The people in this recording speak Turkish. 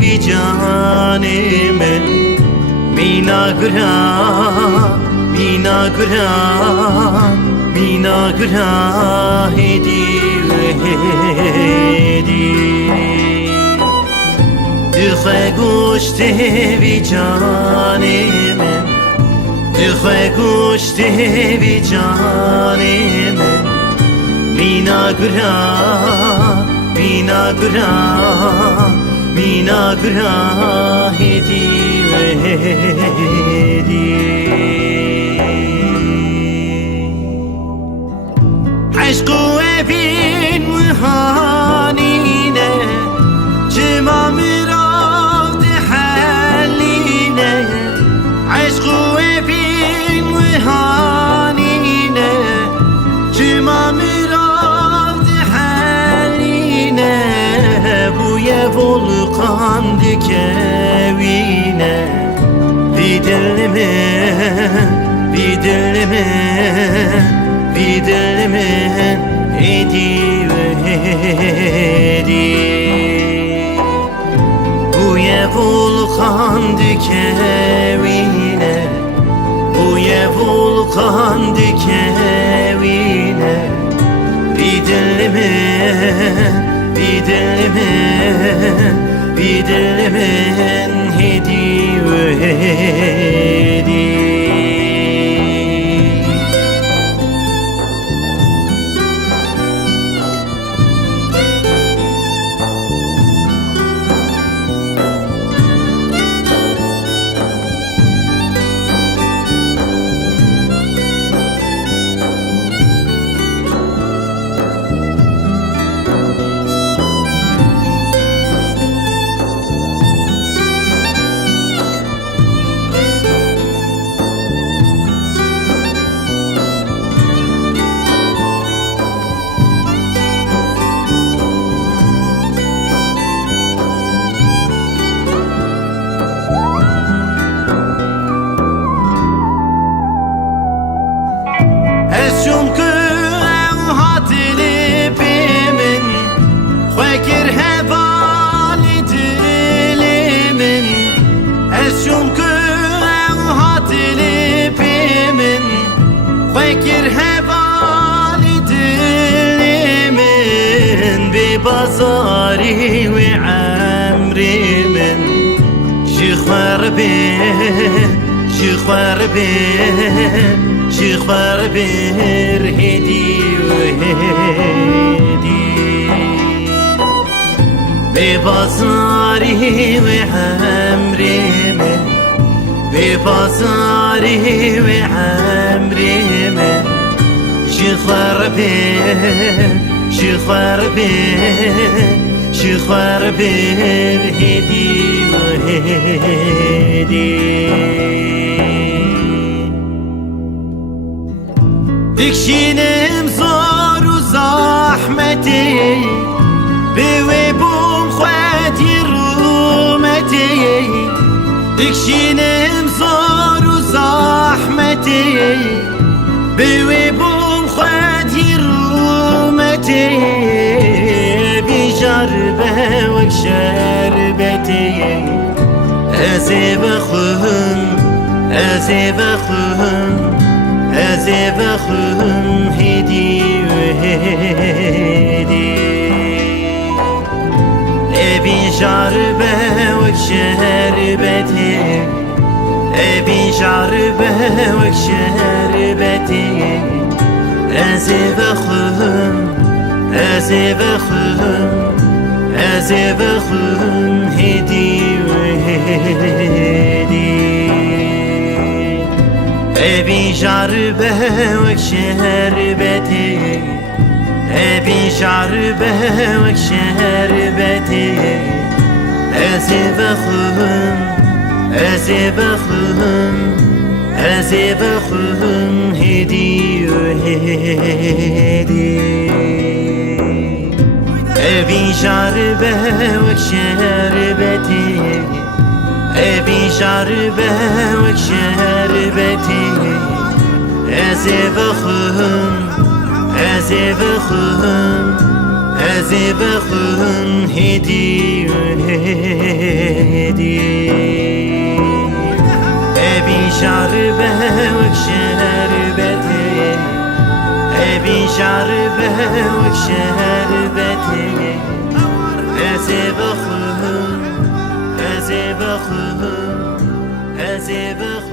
vi canime minagra hedi Dikhe goshte vi canime Dikhe goshte vi canime Minagra hedi عشق و evin mühanine Cimamı ravdi haline عشق و evin mühanine Cimamı ravdi haline Bu ye volkan dikevine Vidilime hedi Bu ye volkan dikevine Bu ye volkan dikevine Vidilime hedi Fakir hevali dilimin Bibazari ve amrimin Şikhvar bir hedi Bibazari ve amrimin Bibazari ve amrimin Şikhvar bir hedi Dikşinim zor u zahmeti Biwe bum khwati rumeti Dikşinim zor u zahmeti Biwe bum khwati rumeti Bijarbe vek şerbeti Ezevkhum hedi Bijarbe vek şerbeti Bijarbe vek şerbeti Ezevkhum hedi Bijarbe vek şerbeti Bijarbe vek şerbeti Ezevkhum hedi Bijarbe vek şerbeti Bijarbe vek şerbeti Ezevkhum hedi هدي أبي شربة وشربتي أبي شربة وشربتي أزي بخو